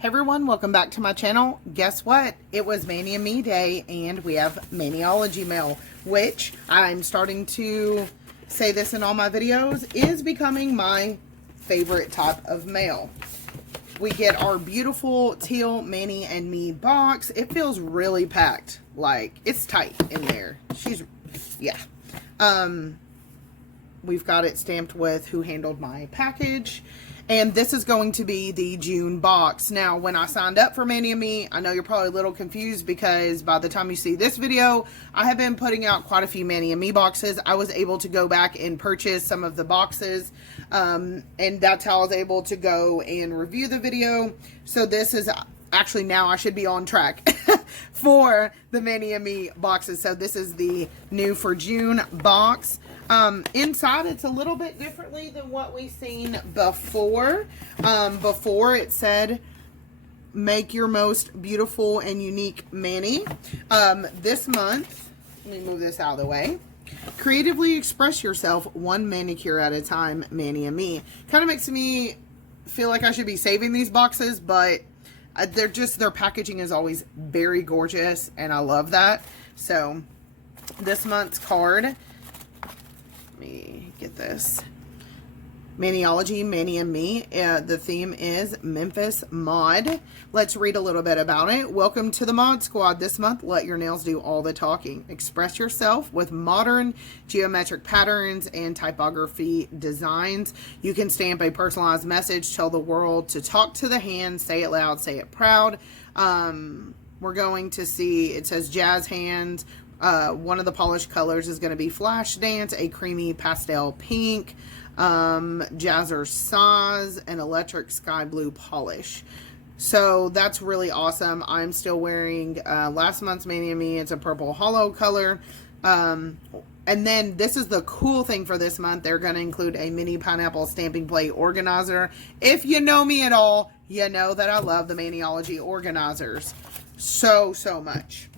Hey everyone, welcome back to my channel. Guess what? It was Manny and Me Day and we have Maniology mail, which I'm starting to say this in all my videos, is becoming my favorite type of mail. We get our beautiful teal Manny and Me box. It feels really packed. Like, it's tight in there. Yeah. We've got it stamped with who handled my package. And this is going to be the June box. Now, when I signed up for Manny and Me, I know you're probably a little confused because by the time you see this video, I have been putting out quite a few Manny and Me boxes. I was able to go back and purchase some of the boxes. And that's how I was able to go and review the video. So this is actually, now I should be on track for the Manny and Me boxes. So this is the new for June box. Inside, it's a little bit differently than what we've seen before. Before it said, make your most beautiful and unique Manny. This month, let me move this out of the way. Creatively express yourself one manicure at a time, Manny and Me. Kind of makes me feel like I should be saving these boxes, but their packaging is always very gorgeous, and I love that. So, this month's card, let me get this. Maniology, Manny and Me. The theme is Memphis Mod. Let's read a little bit about it. Welcome to the Mod Squad. This month, let your nails do all the talking. Express yourself with modern geometric patterns and typography designs. You can stamp a personalized message, tell the world to talk to the hand, say it loud, say it proud. We're going to see, it says jazz hands. One of the polished colors is going to be Flash Dance, a creamy pastel pink, jazzercise, and electric sky blue polish. So that's really awesome. I'm still wearing last month's Manny and Me. It's a purple hollow color. And then this is the cool thing for this month. They're going to include a mini pineapple stamping plate organizer. If you know me at all, you know that I love the Maniology organizers so much.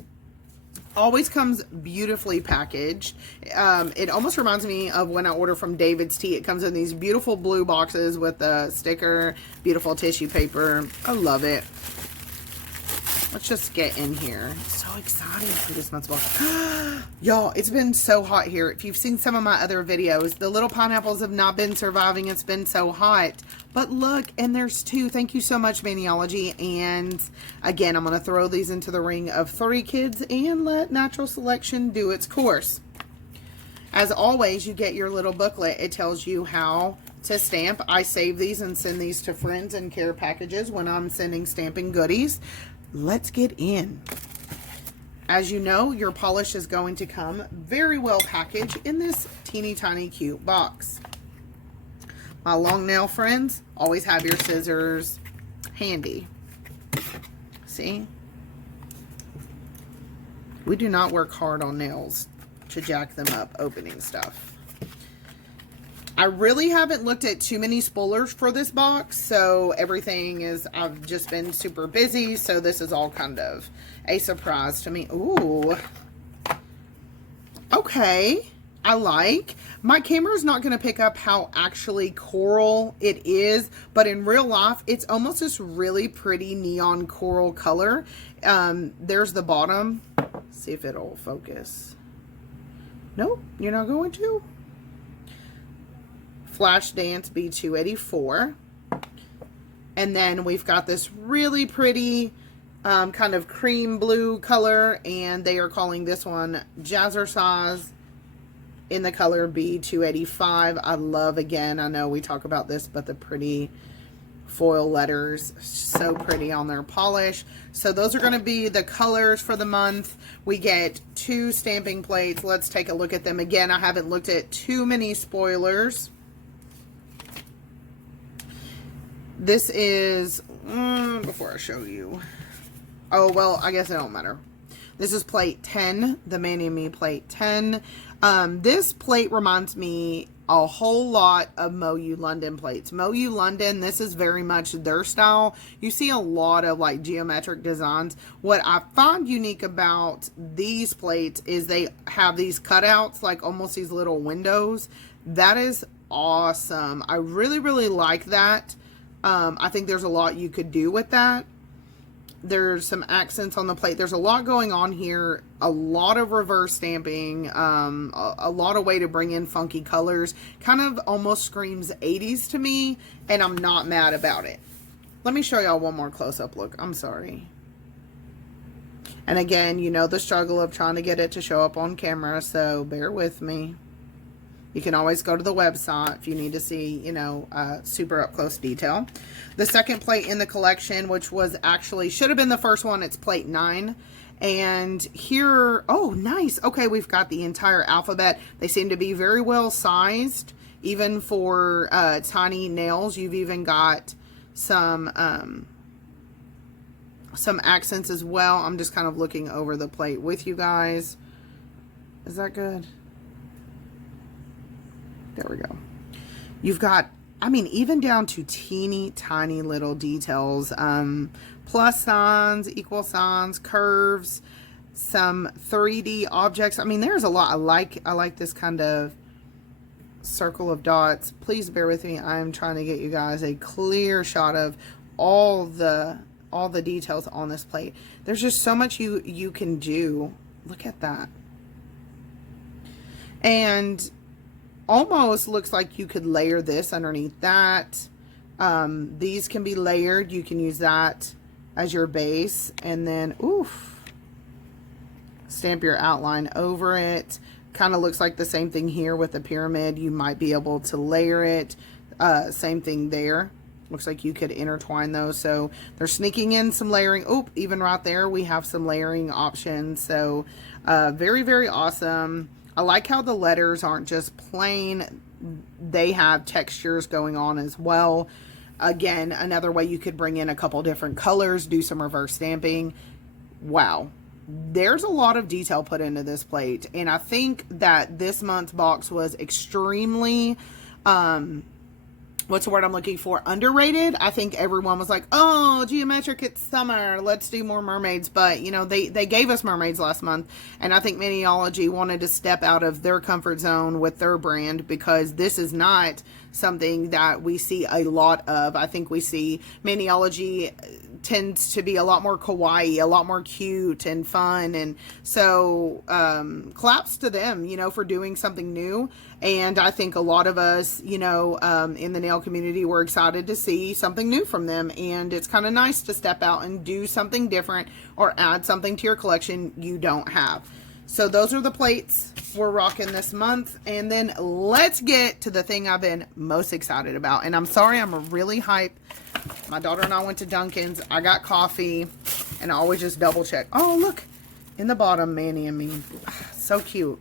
Always comes beautifully packaged. It almost reminds me of when I order from David's Tea. It comes in these beautiful blue boxes with a sticker, beautiful tissue paper. I love it. Let's just get in here. So excited for this month's box. Y'all, it's been so hot here. If you've seen some of my other videos, the little pineapples have not been surviving. It's been so hot. But look, and there's two. Thank you so much, Maniology. And again, I'm going to throw these into the ring of 3 kids and let natural selection do its course. As always, you get your little booklet. It tells you how to stamp. I save these and send these to friends and care packages when I'm sending stamping goodies. Let's get in. As you know, your polish is going to come very well packaged in this teeny tiny cute box. My long nail friends, always have your scissors handy. See? We do not work hard on nails to jack them up opening stuff. I really haven't looked at too many spoilers for this box, so everything is, I've just been super busy, so this is all kind of a surprise to me. Ooh. Okay. I like. My camera is not going to pick up how actually coral it is, but in real life, it's almost this really pretty neon coral color. There's the bottom. See if it'll focus. Nope, you're not going to. Flash Dance B284. And then we've got this really pretty kind of cream blue color, and they are calling this one Jazzercise in the color B285. I love, again, I know we talk about this, but the pretty foil letters, so pretty on their polish. So those are going to be the colors for the month. We get 2 stamping plates. Let's take a look at them. Again, I haven't looked at too many spoilers. This is, before I show you, oh, well, I guess it don't matter. This is plate 10, the Manny and Me plate 10. This plate reminds me a whole lot of MoU London plates. MoU London, this is very much their style. You see a lot of like geometric designs. What I find unique about these plates is they have these cutouts, like almost these little windows. That is awesome. I really like that. I think there's a lot you could do with that. There's some accents on the plate. There's a lot going on here. A lot of reverse stamping. A lot of way to bring in funky colors. Kind of almost screams 80s to me. And I'm not mad about it. Let me show y'all one more close-up look. I'm sorry. And again, you know the struggle of trying to get it to show up on camera. So bear with me. You can always go to the website if you need to see, you know, super up close detail. The second plate in the collection, which was actually, should have been the first one, it's plate 9. And here, oh, nice. Okay, we've got the entire alphabet. They seem to be very well sized, even for tiny nails. You've even got some accents as well. I'm just kind of looking over the plate with you guys. Is that good? There we go. You've got, I mean, even down to teeny tiny little details. Plus signs, equal signs, curves, some 3D objects. I mean, there's a lot. I like this kind of circle of dots. Please bear with me. I'm trying to get you guys a clear shot of all the details on this plate. There's just so much you can do. Look at that. And almost looks like you could layer this underneath that. These can be layered. You can use that as your base, and then oof, stamp your outline over it. Kind of looks like the same thing here with the pyramid. You might be able to layer it. Same thing there. Looks like you could intertwine those. So they're sneaking in some layering. Oop, even right there we have some layering options. So very, very awesome. I like how the letters aren't just plain. They have textures going on as well. Again, another way you could bring in a couple different colors, do some reverse stamping. Wow. There's a lot of detail put into this plate. And I think that this month's box was extremely, what's the word I'm looking for? Underrated. I think everyone was like, oh, geometric, it's summer. Let's do more mermaids. But, you know, they gave us mermaids last month. And I think Maniology wanted to step out of their comfort zone with their brand, because this is not something that we see a lot of. I think we see Maniology tends to be a lot more kawaii, a lot more cute and fun. And so claps to them, you know, for doing something new. And I think a lot of us, you know, in the nail community, were excited to see something new from them. And it's kind of nice to step out and do something different or add something to your collection you don't have. So those are the plates we're rocking this month. And then let's get to the thing I've been most excited about. And I'm sorry, I'm really hyped. My daughter and I went to Dunkin's. I got coffee, and I always just double check. Oh, look, in the bottom, Manny and me. So cute.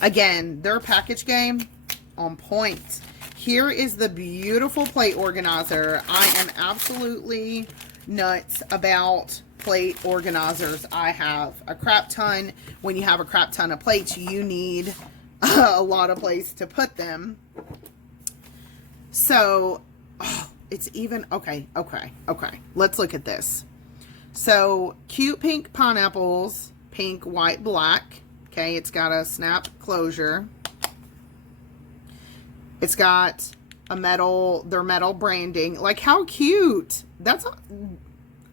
Again, their package game on point. Here is the beautiful plate organizer. I am absolutely nuts about plate organizers. I have a crap ton. When you have a crap ton of plates, you need a lot of place to put them. So, oh, it's even, okay. Let's look at this. So, cute pink pineapples, pink, white, black. Okay, it's got a snap closure. It's got a metal, their metal branding. Like, how cute. That's,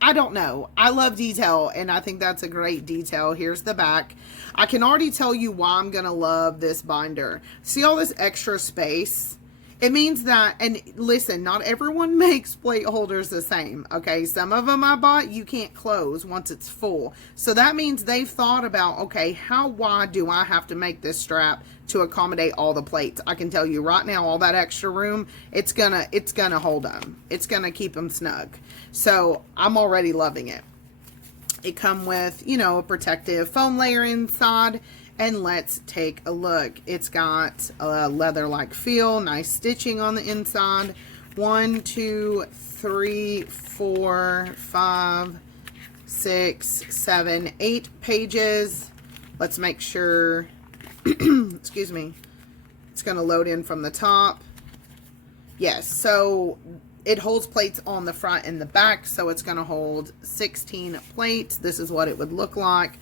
I don't know. I love detail, and I think that's a great detail. Here's the back. I can already tell you why I'm going to love this binder. See all this extra space? It means that, and listen, not everyone makes plate holders the same, okay? Some of them I bought, you can't close once it's full. So that means they've thought about, okay, how wide do I have to make this strap to accommodate all the plates? I can tell you right now, all that extra room, it's gonna hold them. It's gonna keep them snug. So I'm already loving it. It come with, you know, a protective foam layer inside. And let's take a look. It's got a leather-like feel, nice stitching on the inside. 1, 2, 3, 4, 5, 6, 7, 8 pages. Let's make sure, excuse me, it's going to load in from the top. Yes, so it holds plates on the front and the back, so it's going to hold 16 plates. This is what it would look like.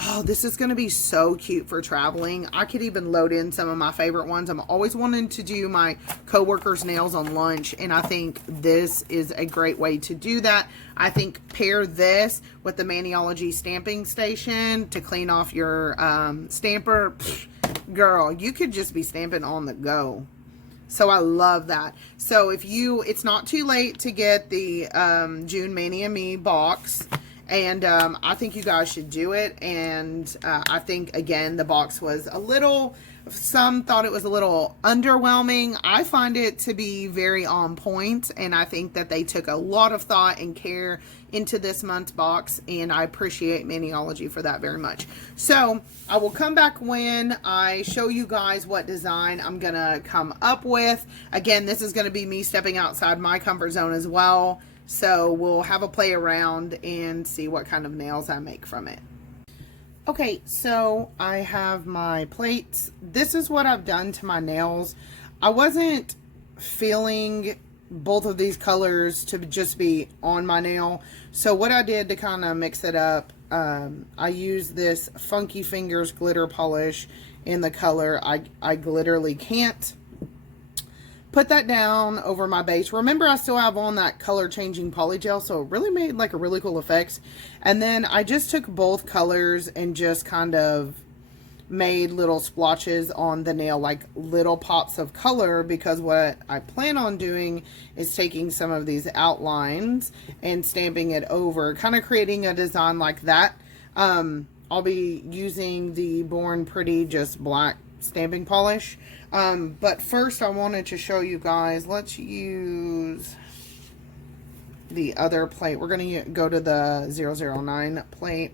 Oh, this is going to be so cute for traveling. I could even load in some of my favorite ones. I'm always wanting to do my coworkers' nails on lunch, and I think this is a great way to do that. I think pair this with the Maniology stamping station to clean off your stamper. Pfft, girl, you could just be stamping on the go. So I love that. So if you, it's not too late to get the June Mani and Me box. And I think you guys should do it. And I think, again, the box was a little, some thought it was a little underwhelming. I find it to be very on point. And I think that they took a lot of thought and care into this month's box. And I appreciate Maniology for that very much. So I will come back when I show you guys what design I'm going to come up with. Again, this is going to be me stepping outside my comfort zone as well. So we'll have a play around and see what kind of nails I make from it. Okay, so I have my plates. This is what I've done to my nails. I wasn't feeling both of these colors to just be on my nail. So what I did to kind of mix it up, I used this Funky Fingers glitter polish in the color I Glitterly Can't. Put that down over my base. Remember, I still have on that color changing poly gel, so it really made like a really cool effect. And then I just took both colors and just kind of made little splotches on the nail, like little pops of color, because what I plan on doing is taking some of these outlines and stamping it over, kind of creating a design like that. I'll be using the Born Pretty just black stamping polish. But first I wanted to show you guys, let's use the other plate. We're going to go to the 009 plate.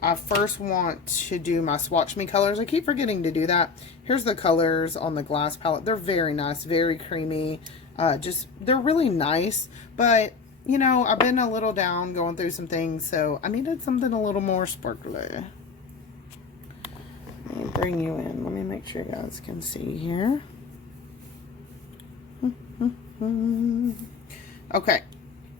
I first want to do my Swatch Me colors. I keep forgetting to do that. Here's the colors on the glass palette. They're very nice, very creamy. They're really nice, but you know, I've been a little down going through some things, so I needed something a little more sparkly. Let me bring you in. Let me make sure you guys can see here. Okay.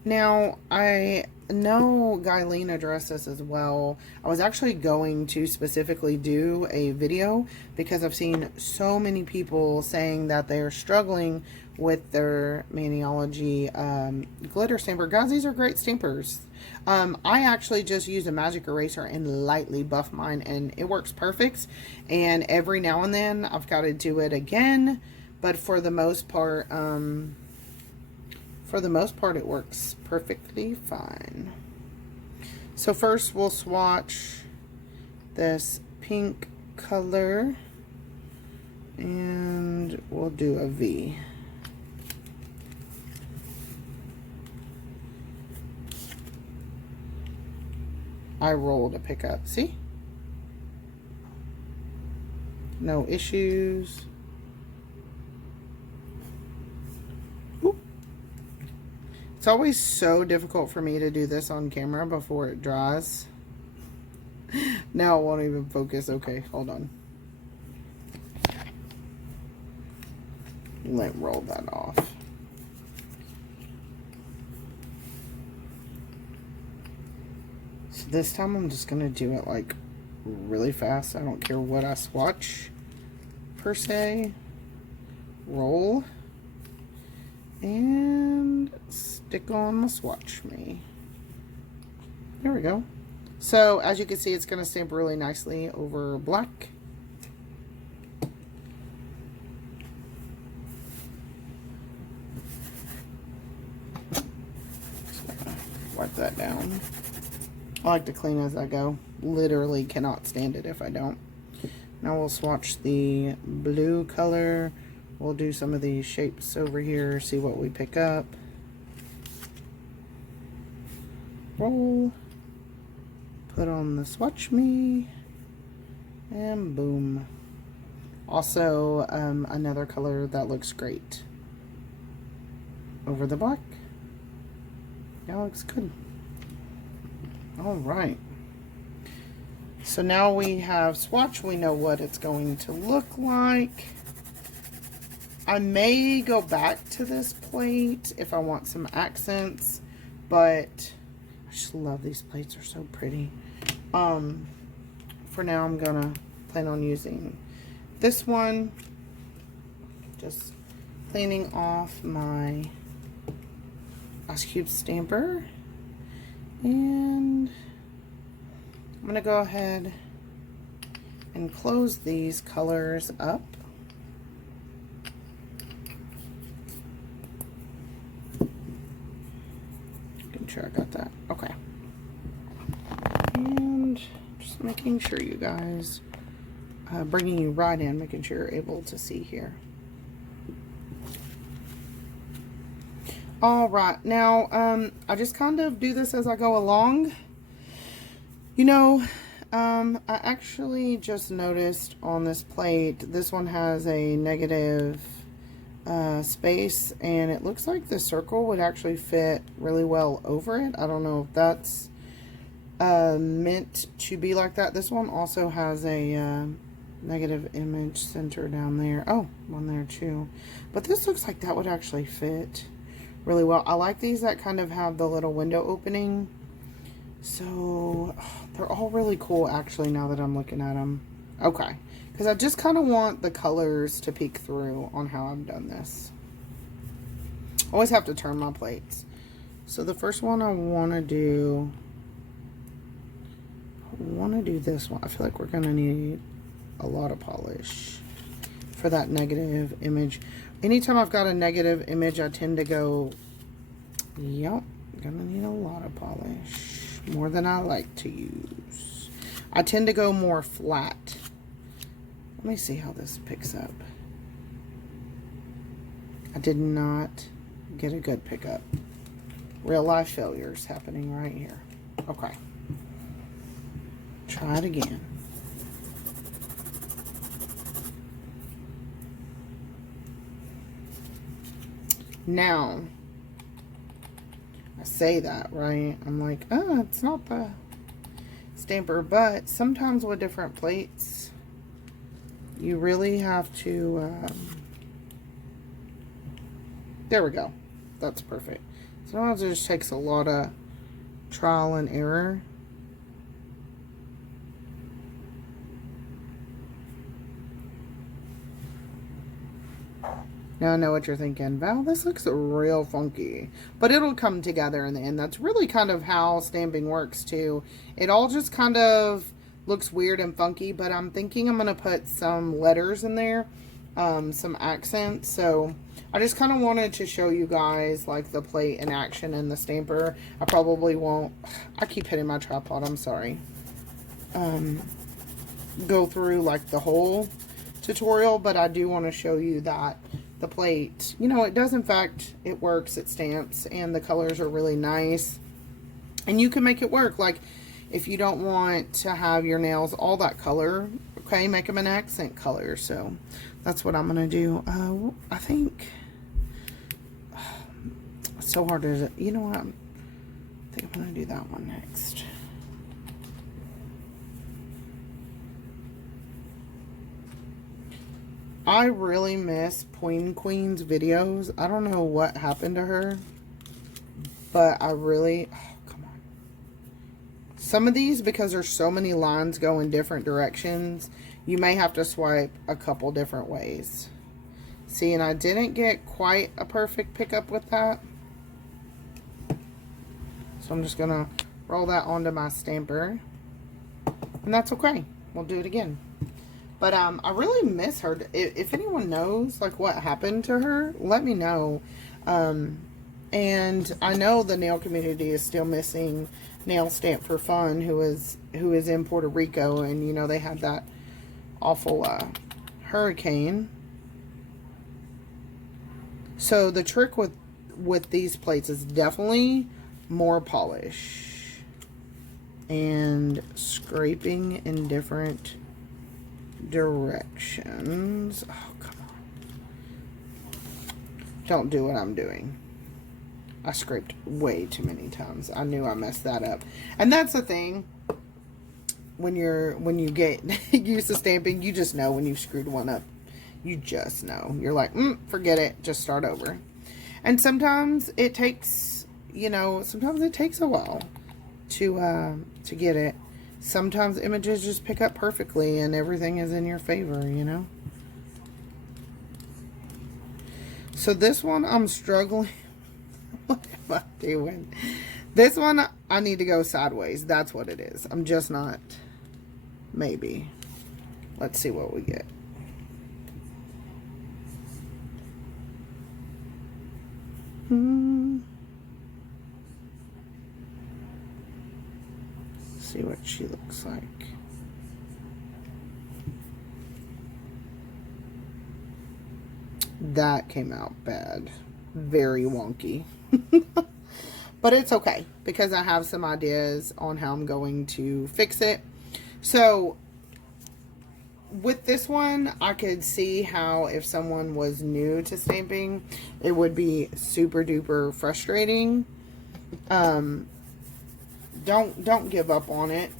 Now, I know Guyleen addressed this as well. I was actually going to specifically do a video because I've seen so many people saying that they're struggling with their Maniology glitter stamper. Guys, these are great stampers. I actually just use a magic eraser and lightly buff mine, and it works perfect. And every now and then I've got to do it again, but for the most part, it works perfectly fine. So first we'll swatch this pink color, and we'll do a V. I roll to pick up. See? No issues. Oop. It's always so difficult for me to do this on camera before it dries. Now it won't even focus. Okay, hold on. Let roll that off. So this time I'm just gonna do it like really fast. I don't care what I swatch per se. Roll and stick on the Swatch Me. There we go. So as you can see, it's gonna stamp really nicely over black. Wipe that down. I like to clean as I go. Literally cannot stand it if I don't. Now we'll swatch the blue color. We'll do some of these shapes over here, see what we pick up. Roll. Put on the Swatch Me. And boom. Also, another color that looks great. Over the black. That looks good. Alright. So now we have swatch. We know what it's going to look like. I may go back to this plate if I want some accents, but I just love these plates. They're so pretty. for now I'm gonna plan on using this one. Just cleaning off my ice cube stamper, and I'm gonna go ahead and close these colors up. Making sure I got that. Okay. And just making sure you guys, bringing you right in, making sure you're able to see here. All right, now I just kind of do this as I go along. You know, I actually just noticed on this plate, this one has a negative space, and it looks like the circle would actually fit really well over it. I don't know if that's meant to be like that. This one also has a negative image center down there. Oh, one there too. But this looks like that would actually fit really well. I like these that kind of have the little window opening. So they're all really cool actually now that I'm looking at them. Okay, because I just kind of want the colors to peek through on how I've done this. Always have to turn my plates. So the first one I want to do this one. I feel like we're going to need a lot of polish for that negative image. Anytime I've got a negative image, I tend to go, yep, gonna need a lot of polish. More than I like to use. I tend to go more flat. Let me see how this picks up. I did not get a good pickup. Real life failures happening right here. Okay. Try it again. Now, I say that, right? I'm like, oh, it's not the stamper. But sometimes with different plates, you really have to, there we go. That's perfect. Sometimes it just takes a lot of trial and error. Now I know what you're thinking, Val, this looks real funky. But it'll come together in the end. That's really kind of how stamping works too. It all just kind of looks weird and funky, but I'm thinking I'm going to put some letters in there, some accents. So I just kind of wanted to show you guys like the plate in action and the stamper. I probably won't, I keep hitting my tripod, I'm sorry. Go through like the whole tutorial, but I do want to show you that the plate, you know, it does, in fact, it works, it stamps, and the colors are really nice, and you can make it work. Like, if you don't want to have your nails all that color, okay, make them an accent color. So that's what I'm gonna do. I think it's so hard to, you know what, I think I'm gonna do that one next. I really miss Queen's videos. I don't know what happened to her, but I really, oh, come on. Some of these, because there's so many lines going different directions, you may have to swipe a couple different ways. See, and I didn't get quite a perfect pickup with that. So I'm just gonna roll that onto my stamper, and that's okay. We'll do it again. But I really miss her. If anyone knows like what happened to her, let me know. And I know the nail community is still missing Nail Stamp for Fun, who is in Puerto Rico, and you know they had that awful hurricane. So the trick with these plates is definitely more polish and scraping in different directions. Oh, come on. Don't do what I'm doing. I scraped way too many times. I knew I messed that up. And that's the thing. When you get used to stamping, you just know when you've screwed one up. You just know. You're like, forget it. Just start over. And sometimes it takes, you know, sometimes it takes a while to get it. sometimes images just pick up perfectly and everything is in your favor, you know? So this one I'm struggling. What am I doing? This one I need to go sideways. That's what it is. I'm just not. Maybe. Let's see what we get. See what she looks like. That came out bad. Very wonky. But it's okay because I have some ideas on how I'm going to fix it. So with this one, I could see how if someone was new to stamping, it would be super duper frustrating. Don't give up on it.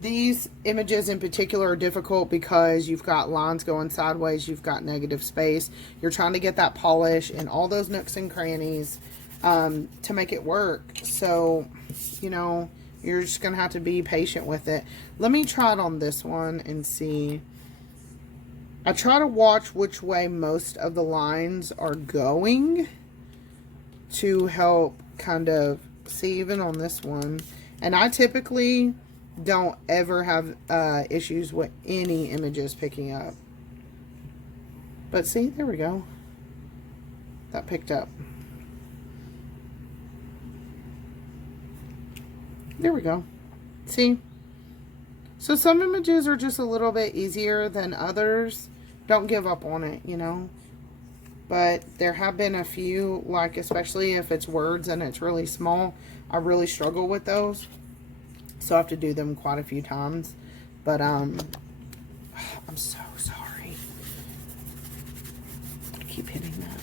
These images in particular are difficult because you've got lines going sideways, you've got negative space. You're trying to get that polish in all those nooks and crannies to make it work. So, you know, you're just going to have to be patient with it. Let me try it on this one and see. I try to watch which way most of the lines are going to help kind of see even on this one. And I typically don't ever have issues with any images picking up. But see, there we go. That picked up. There we go. See? So some images are just a little bit easier than others. Don't give up on it, you know. But there have been a few, like especially if it's words and it's really small, I really struggle with those. So I have to do them quite a few times. But I'm so sorry. I keep hitting that.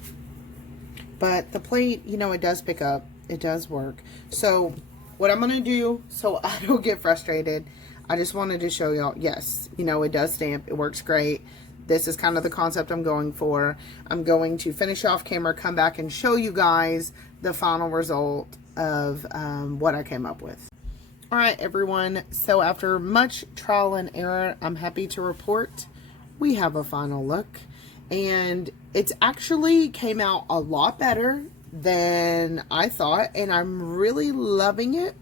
But the plate, you know, it does pick up. It does work. So what I'm going to do so I don't get frustrated, I just wanted to show y'all, yes, you know, it does stamp. It works great. This is kind of the concept I'm going for. I'm going to finish off camera, come back and show you guys the final result of what I came up with. All right, everyone. So after much trial and error, I'm happy to report we have a final look. And it's actually came out a lot better than I thought. And I'm really loving it.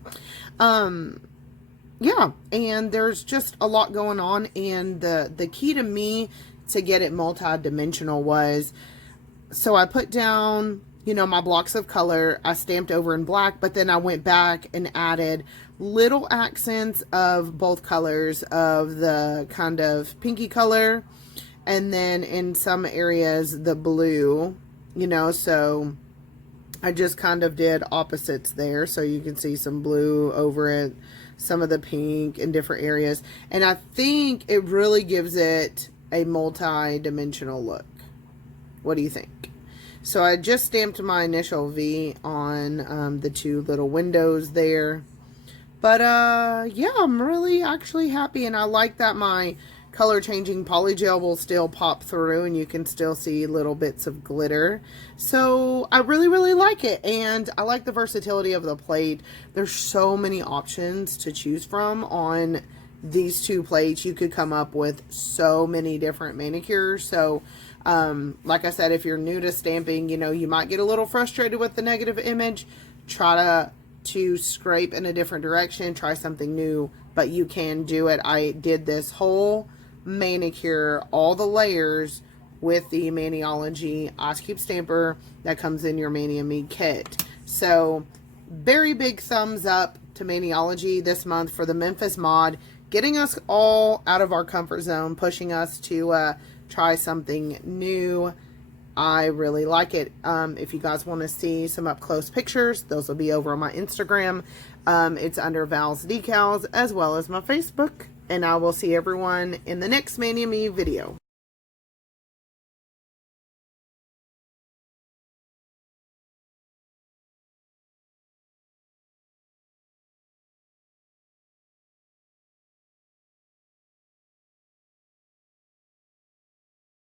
Yeah, and there's just a lot going on. And the key to me to get it multi-dimensional was, so I put down, you know, my blocks of color. I stamped over in black, but then I went back and added little accents of both colors of the kind of pinky color, and then in some areas the blue, you know, so I just kind of did opposites there, so you can see some blue over it, some of the pink in different areas, and I think it really gives it a multi-dimensional look. What do you think? So I just stamped my initial V on the two little windows there. But yeah, I'm really actually happy, and I like that my color changing polygel will still pop through and you can still see little bits of glitter. So I really like it, and I like the versatility of the plate. There's so many options to choose from on these two plates. You could come up with so many different manicures. So like I said, if you're new to stamping, you know, you might get a little frustrated with the negative image. Try to scrape in a different direction, try something new, but you can do it. I did this whole manicure, all the layers, with the Maniology Ice Cube Stamper that comes in your Mani and Me kit. So very big thumbs up to Maniology this month for the Memphis Mod, getting us all out of our comfort zone, pushing us to try something new. I really like it. If you guys want to see some up close pictures, those will be over on my Instagram. It's under Val's Decals, as well as my Facebook. And I will see everyone in the next Mani and Me video.